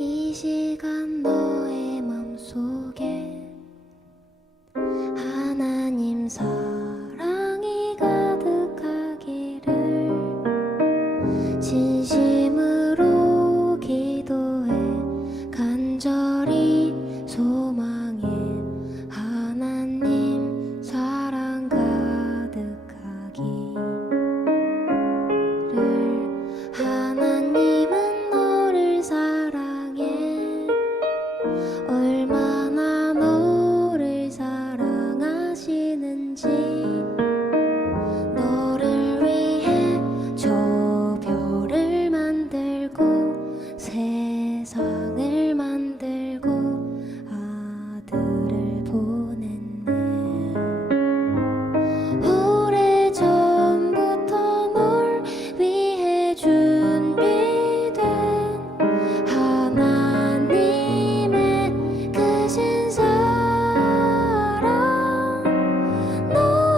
이 시간 너의 맘속에 하나님 사랑이 가득하기를 진심으로 기도해 간절히 소망해. 하나님 사랑 가득하기를. 하나님은 너를 사랑해. 얼마나 너를 사랑하시는지. 너를 위해 저 별을 만들고 세상을 만들고 아들을 보냈네. 오래전부터 널 위해 준비된 하나님의 크신 사랑. 너의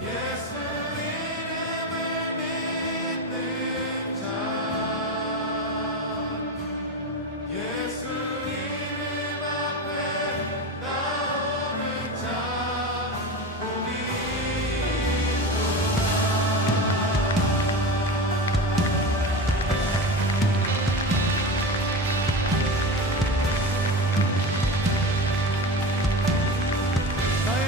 예수 이름을 믿는 자 예수 이름 앞에 나오는 자 복이 나의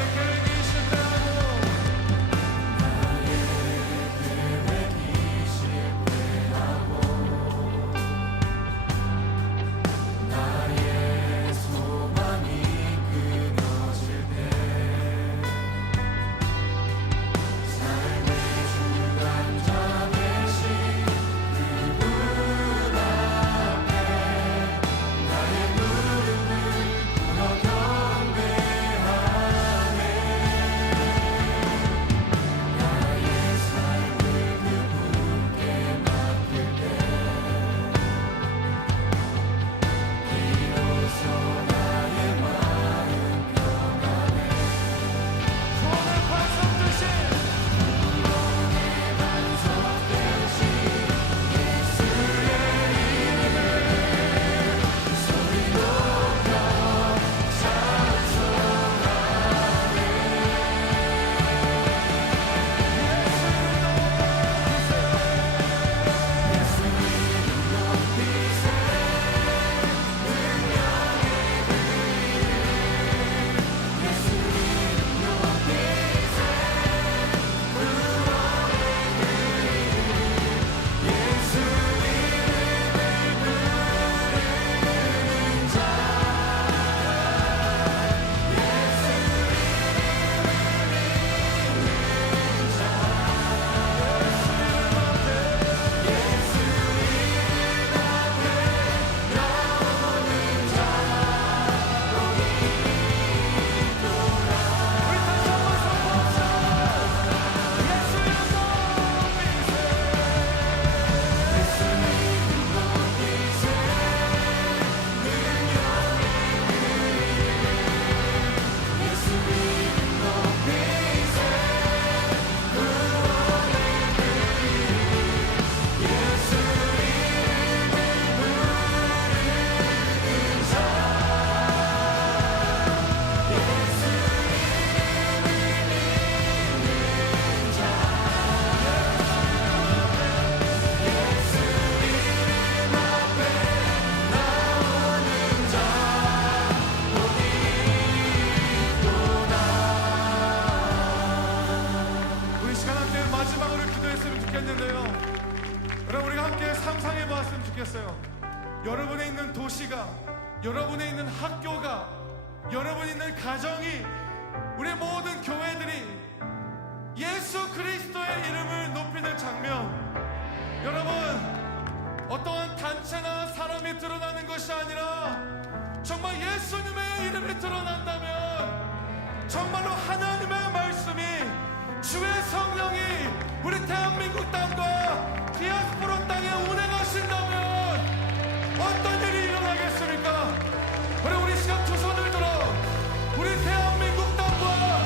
계획이 실패하고 나의 소망이 끊어질 때 삶의 주관자 되신 그분 앞에 나의 무릎을 꿇어 경배하네 나의 삶을 그분께 맡길 때 비로소 나의 마음 평안해 구원의 반석 되신 예수의 이름을 소리 높여 찬송하네 예수 이름 높이세 능력의 그 이름 예수 이름 높이세 구원의 그 이름 예수 이름을 부르는 자 예수 우리 시간 함께 마지막으로 기도했으면 좋겠는데요. 여러분 우리가 함께 상상해 보았으면 좋겠어요. 여러분의 있는 도시가, 여러분의 있는 학교가, 여러분이 있는 가정이, 우리 모든 교회들이 예수 그리스도의 이름을 높이는 장면. 여러분 어떠한 단체나 사람이 드러나는 것이 아니라 정말 예수님의 이름이 드러난다면 정말로 하나님의 말씀이 주의 성령이 우리 대한민국 땅과 디아스포라 땅에 운행하신다면 어떤 일이 일어나겠습니까? 우리 시간 두 손을 들어 우리 대한민국 땅과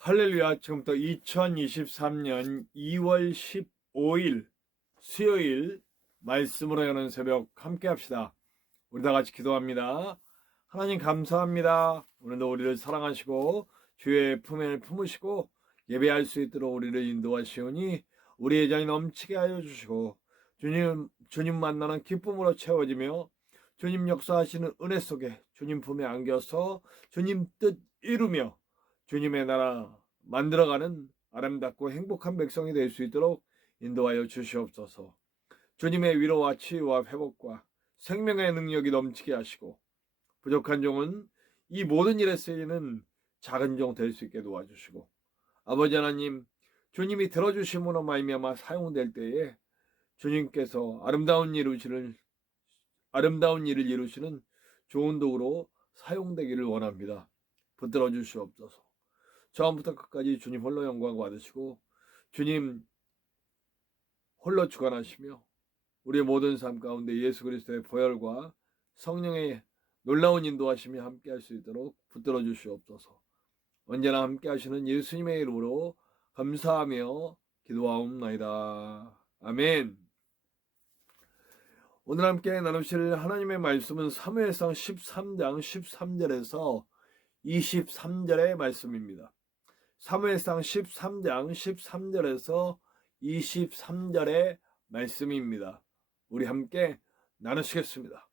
할렐루야. 지금부터 2023년 2월 15일 수요일 말씀으로 여는 새벽 함께 합시다. 우리 다 같이 기도합니다. 하나님 감사합니다. 오늘도 우리를 사랑하시고 주의 품에 품으시고 예배할 수 있도록 우리를 인도하시오니 우리의 잔이 넘치게 하여 주시고 주님 만나는 기쁨으로 채워지며 주님 역사하시는 은혜 속에 주님 품에 안겨서 주님 뜻 이루며 주님의 나라 만들어가는 아름답고 행복한 백성이 될 수 있도록 인도하여 주시옵소서. 주님의 위로와 치유와 회복과 생명의 능력이 넘치게 하시고 부족한 종은 이 모든 일에 쓰이는 작은 종 될 수 있게 도와주시고 아버지 하나님, 주님이 들어주심으로 말미암아 사용될 때에 주님께서 아름다운 일을 이루시는 좋은 도구로 사용되기를 원합니다. 붙들어 주시옵소서. 처음부터 끝까지 주님 홀로 영광 받으시고 주님 홀로 주관하시며 우리의 모든 삶 가운데 예수 그리스도의 보혈과 성령의 놀라운 인도하심이 함께할 수 있도록 붙들어 주시옵소서. 언제나 함께하시는 예수님의 이름으로 감사하며 기도하옵나이다. 아멘. 오늘 함께 나누실 하나님의 말씀은 사무엘상 13장 13절에서 23절의 말씀입니다. 사무엘상 13장 13절에서 23절의 말씀입니다. 우리 함께 나누시겠습니다.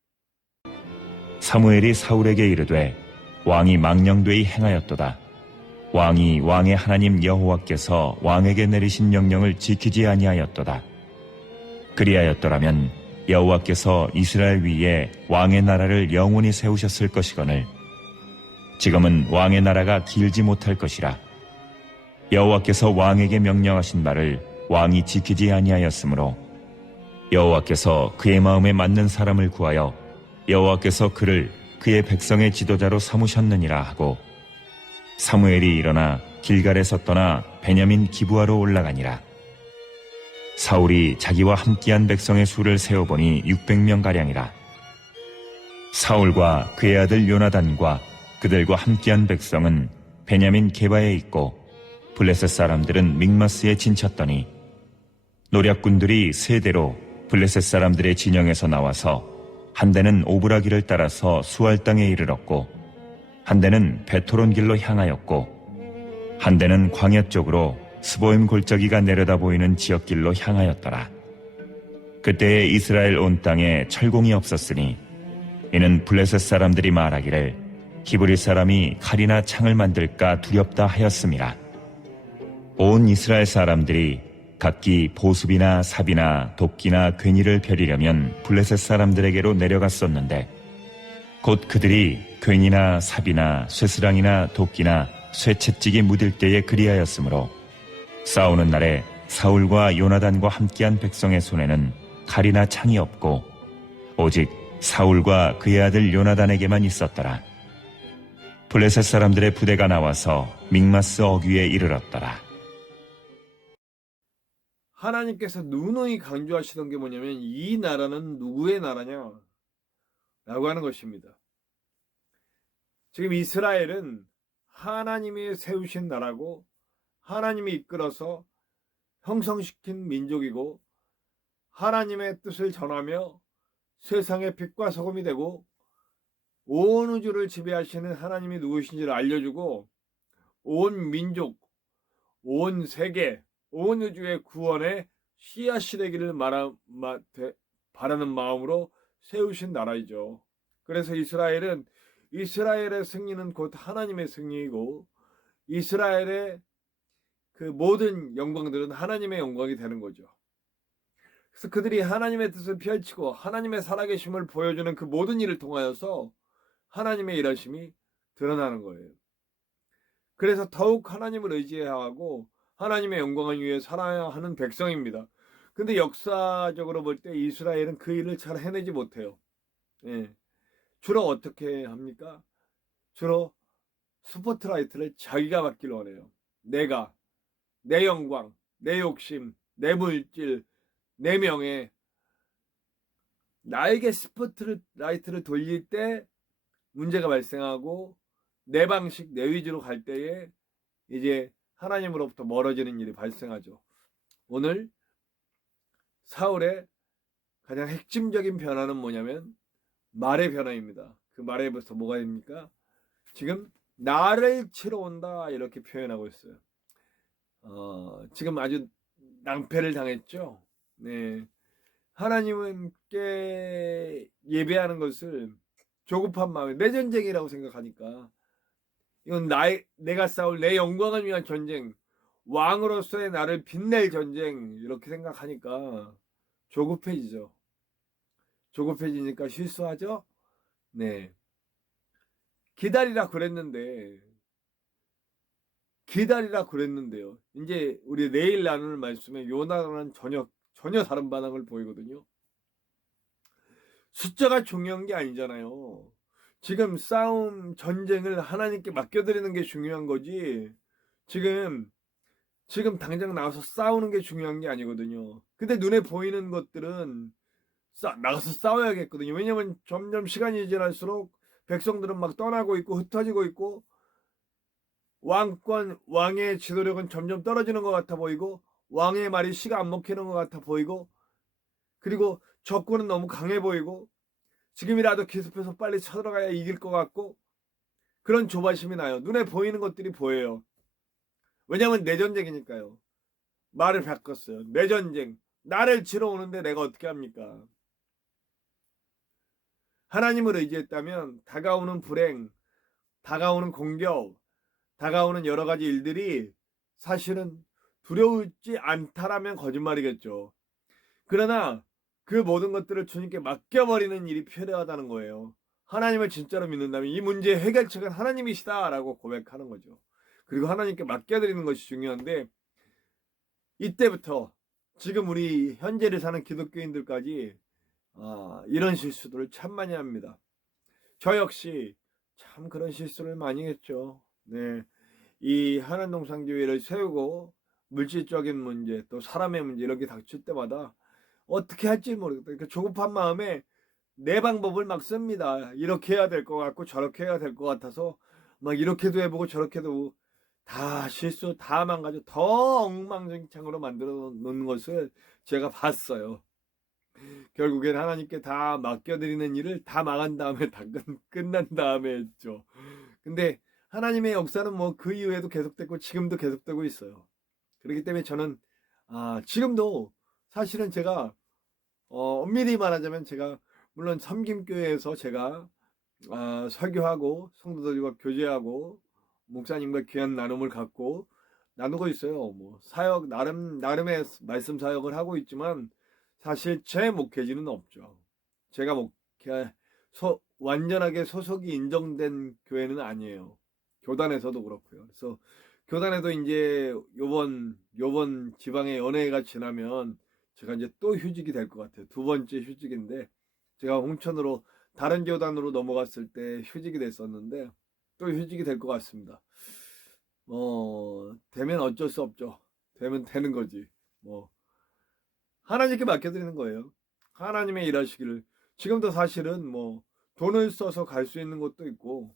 사무엘이 사울에게 이르되 왕이 망령되이 행하였도다. 왕이 왕의 하나님 여호와께서 왕에게 내리신 명령을 지키지 아니하였도다. 그리하였더라면 여호와께서 이스라엘 위에 왕의 나라를 영원히 세우셨을 것이거늘 지금은 왕의 나라가 길지 못할 것이라. 여호와께서 왕에게 명령하신 바를 왕이 지키지 아니하였으므로 여호와께서 그의 마음에 맞는 사람을 구하여 여호와께서 그를 그의 백성의 지도자로 삼으셨느니라 하고 사무엘이 일어나 길갈에서 떠나 베냐민 기브아로 올라가니라. 사울이 자기와 함께한 백성의 수를 세어보니 600명가량이라. 사울과 그의 아들 요나단과 그들과 함께한 백성은 베냐민 게바에 있고 블레셋 사람들은 믹마스에 진쳤더니 노략군들이 세 대로 블레셋 사람들의 진영에서 나와서 한 대는 오브라기를 따라서 수알 땅에 이르렀고 한 대는 베토론 길로 향하였고 한 대는 광야 쪽으로 스보임 골짜기가 내려다 보이는 지역길로 향하였더라. 그때에 이스라엘 온 땅에 철공이 없었으니 이는 블레셋 사람들이 말하기를 히브리 사람이 칼이나 창을 만들까 두렵다 하였음이라. 온 이스라엘 사람들이 각기 보습이나 삽이나 도끼나 괴니를 펴리려면 블레셋 사람들에게로 내려갔었는데 곧 그들이 괴니나 삽이나 쇠스랑이나 도끼나 쇠채찍이 묻을 때에 그리하였으므로 싸우는 날에 사울과 요나단과 함께한 백성의 손에는 칼이나 창이 없고 오직 사울과 그의 아들 요나단에게만 있었더라. 블레셋 사람들의 부대가 나와서 믹마스 어귀에 이르렀더라. 하나님께서 누누이 강조하시던 게 뭐냐면 이 나라는 누구의 나라냐 라고 하는 것입니다. 지금 이스라엘은 하나님이 세우신 나라고 하나님이 이끌어서 형성시킨 민족이고 하나님의 뜻을 전하며 세상의 빛과 소금이 되고 온 우주를 지배하시는 하나님이 누구신지를 알려주고 온 민족, 온 세계, 온 우주의 구원의 씨앗이 되기를 바라는 마음으로 세우신 나라이죠. 그래서 이스라엘의 승리는 곧 하나님의 승리이고 이스라엘의 그 모든 영광들은 하나님의 영광이 되는 거죠. 그래서 그들이 하나님의 뜻을 펼치고 하나님의 살아계심을 보여주는 그 모든 일을 통하여서 하나님의 일하심이 드러나는 거예요. 그래서 더욱 하나님을 의지해야 하고 하나님의 영광을 위해 살아야 하는 백성입니다. 근데 역사적으로 볼 때 이스라엘은 그 일을 잘 해내지 못해요. 예. 주로 어떻게 합니까? 주로 스포트라이트를 자기가 받기를 원해요. 내가, 내 영광, 내 욕심, 내 물질, 내 명예. 나에게 스포트라이트를 돌릴 때 문제가 발생하고 내 방식, 내 위주로 갈 때에 이제 하나님으로부터 멀어지는 일이 발생하죠. 오늘 사울의 가장 핵심적인 변화는 뭐냐면 말의 변화입니다. 그 말에부터 뭐가 됩니까? 지금 나를 치러 온다 이렇게 표현하고 있어요. 지금 아주 낭패를 당했죠. 네. 하나님께 예배하는 것을 조급한 마음에 내 전쟁이라고 생각하니까 이건 내가 싸울 내 영광을 위한 전쟁, 왕으로서의 나를 빛낼 전쟁 이렇게 생각하니까 조급해지죠. 조급해지니까 실수하죠. 네. 기다리라 그랬는데요. 이제 우리 내일 나눌 말씀에 요나단은 전혀 다른 반응을 보이거든요. 숫자가 중요한 게 아니잖아요. 지금 싸움, 전쟁을 하나님께 맡겨드리는 게 중요한 거지. 지금 당장 나가서 싸우는 게 중요한 게 아니거든요. 근데 눈에 보이는 것들은 나가서 싸워야겠거든요. 왜냐면 점점 시간이 지날수록 백성들은 막 떠나고 있고 흩어지고 있고 왕의 지도력은 점점 떨어지는 것 같아 보이고 왕의 말이 씨가 안 먹히는 것 같아 보이고 그리고 적군은 너무 강해 보이고 지금이라도 기습해서 빨리 쳐들어가야 이길 것 같고 그런 조바심이 나요. 눈에 보이는 것들이 보여요. 왜냐면 내 전쟁이니까요. 말을 바꿨어요. 내 전쟁. 나를 치러 오는데 내가 어떻게 합니까? 하나님을 의지했다면 다가오는 불행, 다가오는 공격, 다가오는 여러 가지 일들이 사실은 두려우지 않다라면 거짓말이겠죠. 그러나 그 모든 것들을 주님께 맡겨버리는 일이 필요하다는 거예요. 하나님을 진짜로 믿는다면 이 문제의 해결책은 하나님이시다라고 고백하는 거죠. 그리고 하나님께 맡겨드리는 것이 중요한데 이때부터 지금 우리 현재를 사는 기독교인들까지 이런 실수들을 참 많이 합니다. 저 역시 참 그런 실수를 많이 했죠. 네, 이 한안동상교회를 세우고 물질적인 문제 또 사람의 문제 이렇게 닥칠 때마다 어떻게 할지 모르겠다. 그러니까 조급한 마음에 내 방법을 막 씁니다. 이렇게 해야 될 것 같고 저렇게 해야 될 것 같아서 막 이렇게도 해보고 저렇게도 다 실수 다 망가져 더 엉망진창으로 만들어 놓는 것을 제가 봤어요. 결국엔 하나님께 다 맡겨드리는 일을 다 망한 다음에 다 끝난 다음에 했죠. 근데 하나님의 역사는 뭐 그 이후에도 계속됐고 지금도 계속되고 있어요. 그렇기 때문에 저는 지금도 사실은 제가 엄밀히 말하자면 제가 물론 섬김교회에서 제가 설교하고 성도들과 교제하고 목사님과 귀한 나눔을 갖고 나누고 있어요. 뭐 사역 나름의 말씀 사역을 하고 있지만 사실 제 목회지는 없죠. 제가 완전하게 소속이 인정된 교회는 아니에요. 교단에서도 그렇고요. 그래서 교단에도 이제 요번 지방의 연회가 지나면 제가 이제 또 휴직이 될 것 같아요. 두 번째 휴직인데 제가 홍천으로 다른 교단으로 넘어갔을 때 휴직이 됐었는데 또 휴직이 될 것 같습니다. 되면 어쩔 수 없죠. 되면 되는 거지. 하나님께 맡겨드리는 거예요. 하나님의 일하시기를. 지금도 사실은 돈을 써서 갈 수 있는 곳도 있고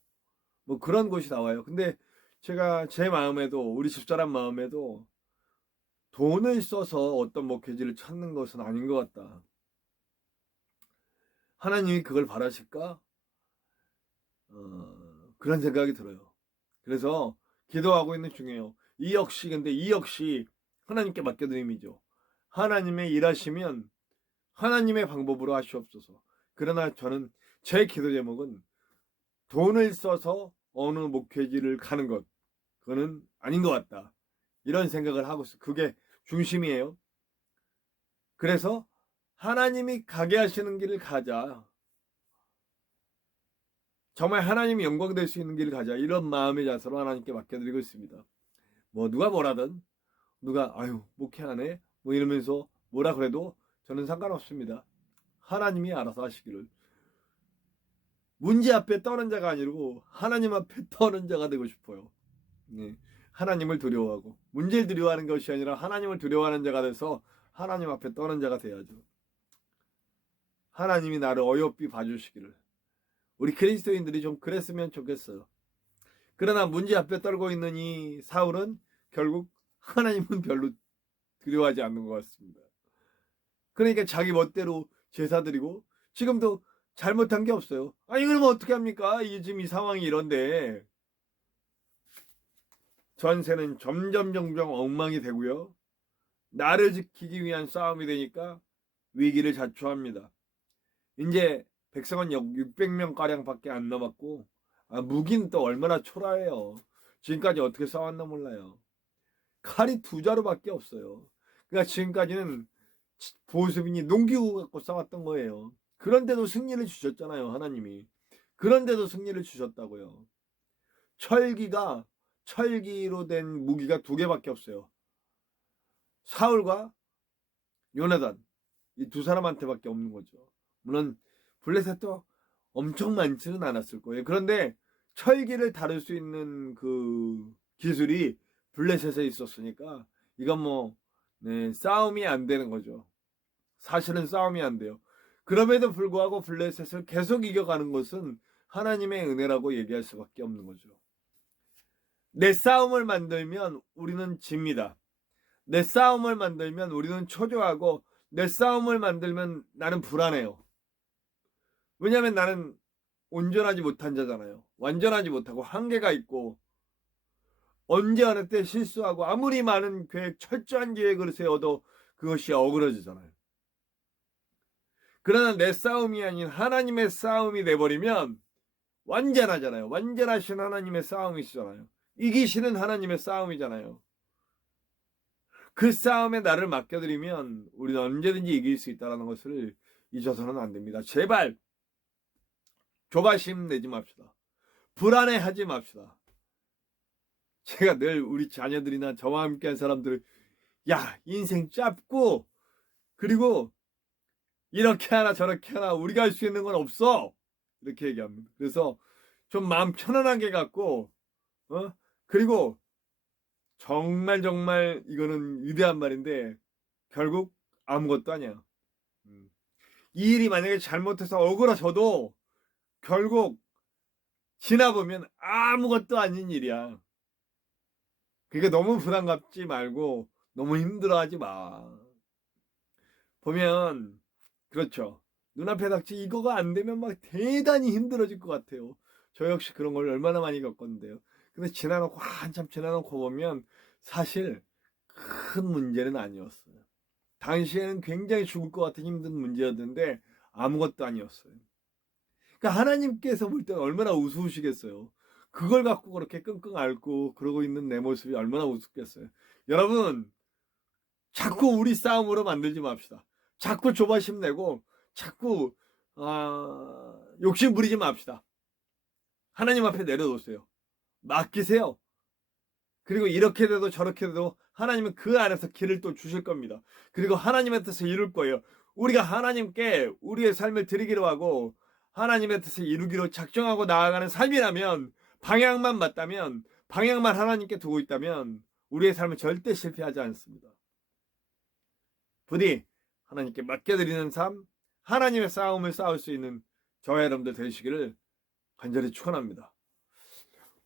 그런 곳이 나와요. 근데 제가 제 마음에도 우리 집사람 마음에도 돈을 써서 어떤 목회지를 찾는 것은 아닌 것 같다. 하나님이 그걸 바라실까? 그런 생각이 들어요. 그래서 기도하고 있는 중이에요. 이 역시 하나님께 맡겨드림이죠. 하나님의 일하시면 하나님의 방법으로 하시옵소서. 그러나 저는 제 기도 제목은 돈을 써서 어느 목회지를 가는 것 그거는 아닌 것 같다. 이런 생각을 하고 있어요. 그게 중심이에요. 그래서 하나님이 가게 하시는 길을 가자. 정말 하나님이 영광 될 수 있는 길을 가자. 이런 마음의 자세로 하나님께 맡겨드리고 있습니다. 누가 뭐라든 누가 목회 안 해? 이러면서 뭐라 그래도 저는 상관없습니다. 하나님이 알아서 하시기를. 문제 앞에 떠는 자가 아니고 하나님 앞에 떠는 자가 되고 싶어요. 네. 하나님을 두려워하고 문제를 두려워하는 것이 아니라 하나님을 두려워하는 자가 돼서 하나님 앞에 떠는 자가 돼야죠. 하나님이 나를 어여삐 봐주시기를. 우리 그리스도인들이 좀 그랬으면 좋겠어요. 그러나 문제 앞에 떨고 있는 이 사울은 결국 하나님은 별로 두려워하지 않는 것 같습니다. 그러니까 자기 멋대로 제사 드리고 지금도 잘못한 게 없어요. 아니 그러면 어떻게 합니까? 이게 지금 이 상황이 이런데 전세는 점점 엉망이 되고요. 나를 지키기 위한 싸움이 되니까 위기를 자초합니다. 이제 백성은 600명가량 밖에 안 남았고 무기는 또 얼마나 초라해요. 지금까지 어떻게 싸웠나 몰라요. 칼이 2자루밖에 없어요. 그러니까 지금까지는 보수빈이 농기구 갖고 싸웠던 거예요. 그런데도 승리를 주셨잖아요, 하나님이. 그런데도 승리를 주셨다고요. 철기로 된 무기가 2개밖에 없어요. 사울과 요나단, 이 2사람한테밖에 없는 거죠. 물론 블레셋도 엄청 많지는 않았을 거예요. 그런데 철기를 다룰 수 있는 그 기술이 블레셋에 있었으니까 이건 싸움이 안 되는 거죠. 사실은 싸움이 안 돼요. 그럼에도 불구하고 블레셋을 계속 이겨가는 것은 하나님의 은혜라고 얘기할 수밖에 없는 거죠. 내 싸움을 만들면 우리는 집니다. 내 싸움을 만들면 우리는 초조하고 내 싸움을 만들면 나는 불안해요. 왜냐하면 나는 온전하지 못한 자잖아요. 완전하지 못하고 한계가 있고 언제 어느 때 실수하고 아무리 많은 철저한 계획을 세워도 그것이 어그러지잖아요. 그러나 내 싸움이 아닌 하나님의 싸움이 돼버리면 완전하잖아요. 완전하신 하나님의 싸움이시잖아요. 이기시는 하나님의 싸움이잖아요. 그 싸움에 나를 맡겨드리면 우리는 언제든지 이길 수 있다는 것을 잊어서는 안 됩니다. 제발 조바심 내지 맙시다. 불안해하지 맙시다. 제가 늘 우리 자녀들이나 저와 함께한 사람들을 인생 짧고 그리고 이렇게 하나 저렇게 하나 우리가 할 수 있는 건 없어 이렇게 얘기합니다. 그래서 좀 마음 편안하게 갖고 그리고 정말 이거는 위대한 말인데 결국 아무것도 아니야. 이 일이 만약에 잘못해서 억울하셔도 결국 지나보면 아무것도 아닌 일이야. 그러니까 너무 부담 갖지 말고 너무 힘들어하지 마. 보면 그렇죠. 눈앞에 닥치 이거가 안 되면 막 대단히 힘들어질 것 같아요. 저 역시 그런 걸 얼마나 많이 겪었는데요. 근데 한참 지나놓고 보면 사실 큰 문제는 아니었어요. 당시에는 굉장히 죽을 것 같은 힘든 문제였는데 아무것도 아니었어요. 그러니까 하나님께서 볼 때 얼마나 우스우시겠어요. 그걸 갖고 그렇게 끙끙 앓고 그러고 있는 내 모습이 얼마나 우습겠어요. 여러분 자꾸 우리 싸움으로 만들지 맙시다. 자꾸 조바심 내고 자꾸 욕심 부리지 맙시다. 하나님 앞에 내려놓으세요. 맡기세요. 그리고 이렇게 돼도 저렇게 돼도 하나님은 그 안에서 길을 또 주실 겁니다. 그리고 하나님의 뜻을 이룰 거예요. 우리가 하나님께 우리의 삶을 드리기로 하고 하나님의 뜻을 이루기로 작정하고 나아가는 삶이라면 방향만 맞다면 방향만 하나님께 두고 있다면 우리의 삶은 절대 실패하지 않습니다. 부디 하나님께 맡겨드리는 삶, 하나님의 싸움을 싸울 수 있는 저와 여러분들 되시기를 간절히 축원합니다.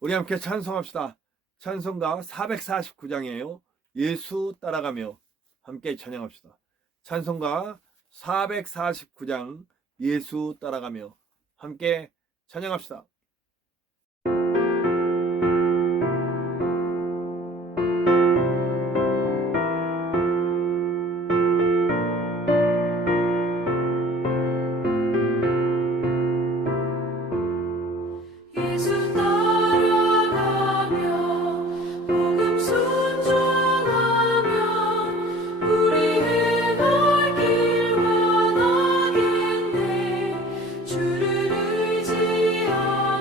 우리 함께 찬송합시다. 찬송가 449장이에요. 예수 따라가며 함께 찬양합시다. 찬송가 449장 예수 따라가며 함께 찬양합시다. 주를 의지하며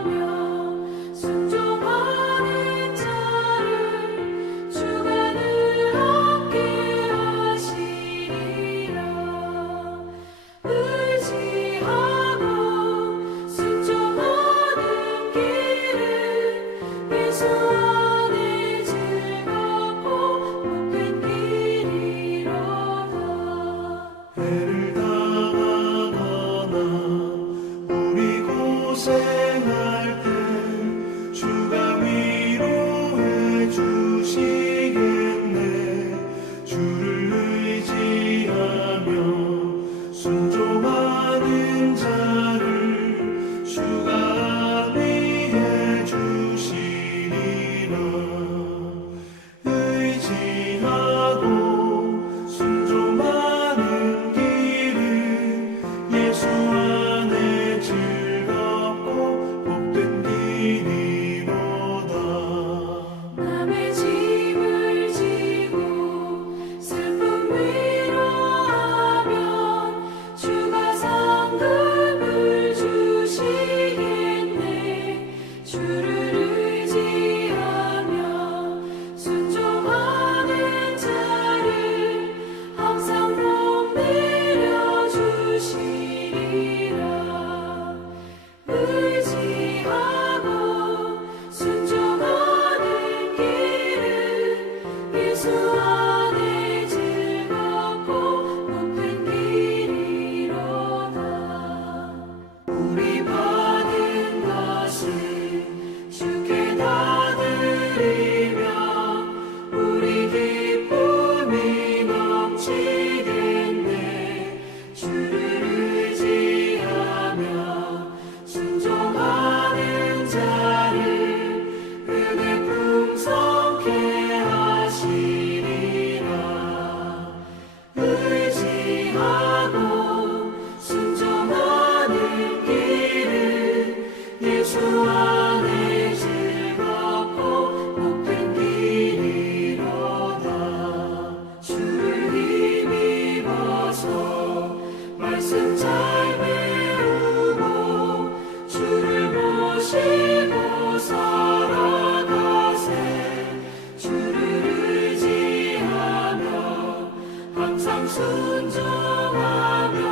순종하며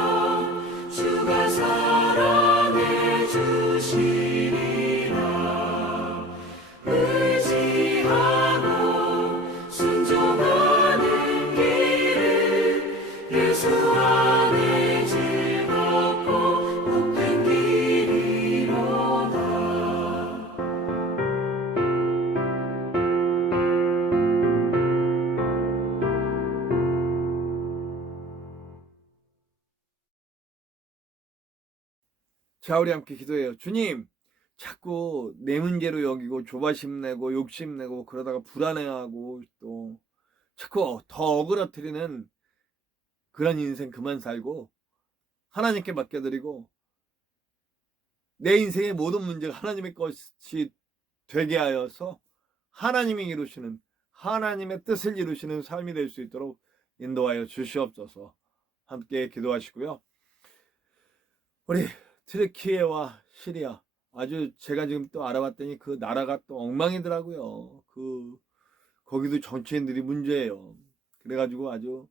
주가 사랑해 주시리라. 의지하고 순종하는 길은 예수 안에 즐겁고 복된 길이로다. 자, 우리 함께 기도해요. 주님, 자꾸 내 문제로 여기고 조바심 내고 욕심 내고 그러다가 불안해하고 또 자꾸 더 어그러뜨리는 그런 인생 그만 살고 하나님께 맡겨드리고 내 인생의 모든 문제가 하나님의 것이 되게 하여서 하나님이 이루시는 하나님의 뜻을 이루시는 삶이 될 수 있도록 인도하여 주시옵소서. 함께 기도하시고요. 우리 트르키예와 시리아, 아주 제가 지금 또 알아봤더니 그 나라가 또 엉망이더라고요. 거기도 정치인들이 문제예요. 그래가지고 아주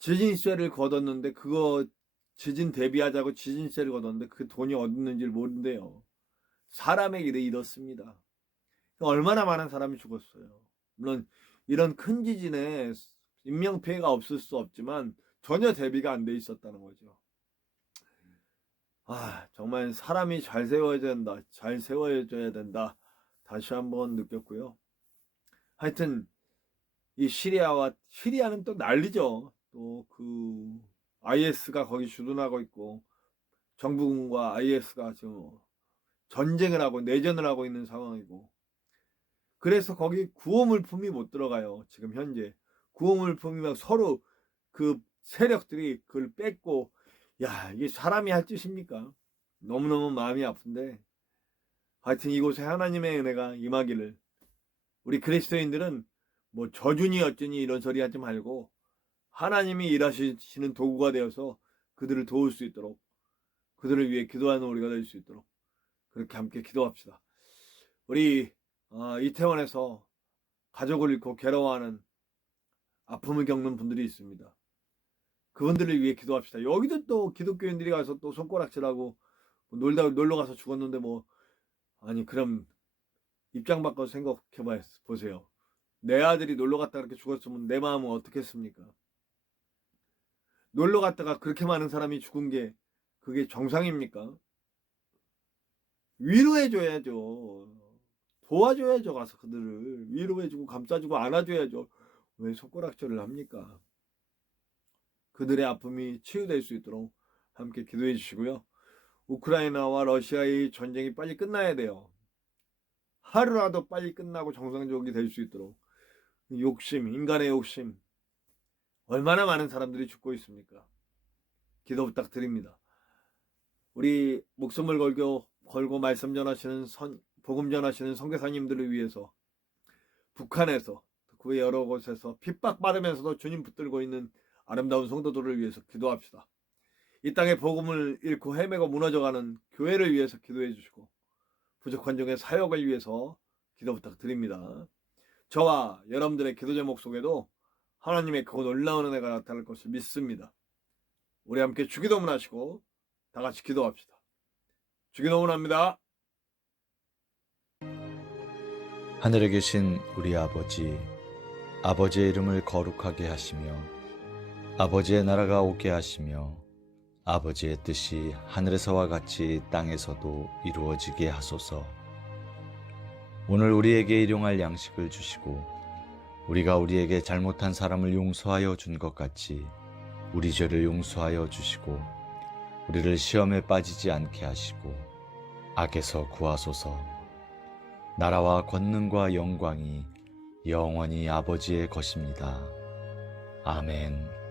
지진세를 걷었는데 그거 지진 대비하자고 지진세를 걷었는데 그 돈이 어디 있는지 모른대요. 사람의 일에 이렇습니다. 얼마나 많은 사람이 죽었어요. 물론 이런 큰 지진에 인명피해가 없을 수 없지만 전혀 대비가 안 돼 있었다는 거죠. 정말 사람이 잘 세워져야 된다. 잘 세워져야 된다. 다시 한번 느꼈고요. 하여튼 이 시리아는 또 난리죠. 또 IS가 거기 주둔하고 있고 정부군과 IS가 지금 전쟁을 하고 내전을 하고 있는 상황이고, 그래서 거기 구호물품이 못 들어가요. 지금 현재 구호물품이 막 서로 그 세력들이 그걸 뺏고, 이게 사람이 할 짓입니까? 너무너무 마음이 아픈데, 하여튼 이곳에 하나님의 은혜가 임하기를, 우리 그리스도인들은 뭐 저주니 어쩌니 이런 소리 하지 말고 하나님이 일하시는 도구가 되어서 그들을 도울 수 있도록, 그들을 위해 기도하는 우리가 될 수 있도록 그렇게 함께 기도합시다. 우리 이태원에서 가족을 잃고 괴로워하는 아픔을 겪는 분들이 있습니다. 그분들을 위해 기도합시다. 여기도 또 기독교인들이 가서 또 손가락질하고 놀러 가서 죽었는데 그럼 입장 바꿔서 생각해 보세요. 내 아들이 놀러 갔다 그렇게 죽었으면 내 마음은 어떻겠습니까? 놀러 갔다가 그렇게 많은 사람이 죽은 게 그게 정상입니까? 위로해줘야죠. 도와줘야죠. 가서 그들을 위로해주고 감싸주고 안아줘야죠. 왜 손가락질을 합니까? 그들의 아픔이 치유될 수 있도록 함께 기도해 주시고요. 우크라이나와 러시아의 전쟁이 빨리 끝나야 돼요. 하루라도 빨리 끝나고 정상적이 될 수 있도록. 인간의 욕심, 얼마나 많은 사람들이 죽고 있습니까? 기도 부탁드립니다. 우리 목숨을 걸고 말씀 전하시는 복음 전하시는 선교사님들을 위해서 북한에서 그 여러 곳에서 핍박받으면서도 주님 붙들고 있는 아름다운 성도들을 위해서 기도합시다. 이 땅에 복음을 잃고 헤매고 무너져가는 교회를 위해서 기도해 주시고, 부족한 종의 사역을 위해서 기도 부탁드립니다. 저와 여러분들의 기도 제목 속에도 하나님의 그 놀라운 은혜가 나타날 것을 믿습니다. 우리 함께 주기도문 하시고 다 같이 기도합시다. 주기도문 합니다. 하늘에 계신 우리 아버지, 아버지의 이름을 거룩하게 하시며 아버지의 나라가 오게 하시며 아버지의 뜻이 하늘에서와 같이 땅에서도 이루어지게 하소서. 오늘 우리에게 일용할 양식을 주시고 우리가 우리에게 잘못한 사람을 용서하여 준 것 같이 우리 죄를 용서하여 주시고 우리를 시험에 빠지지 않게 하시고 악에서 구하소서. 나라와 권능과 영광이 영원히 아버지의 것입니다. 아멘.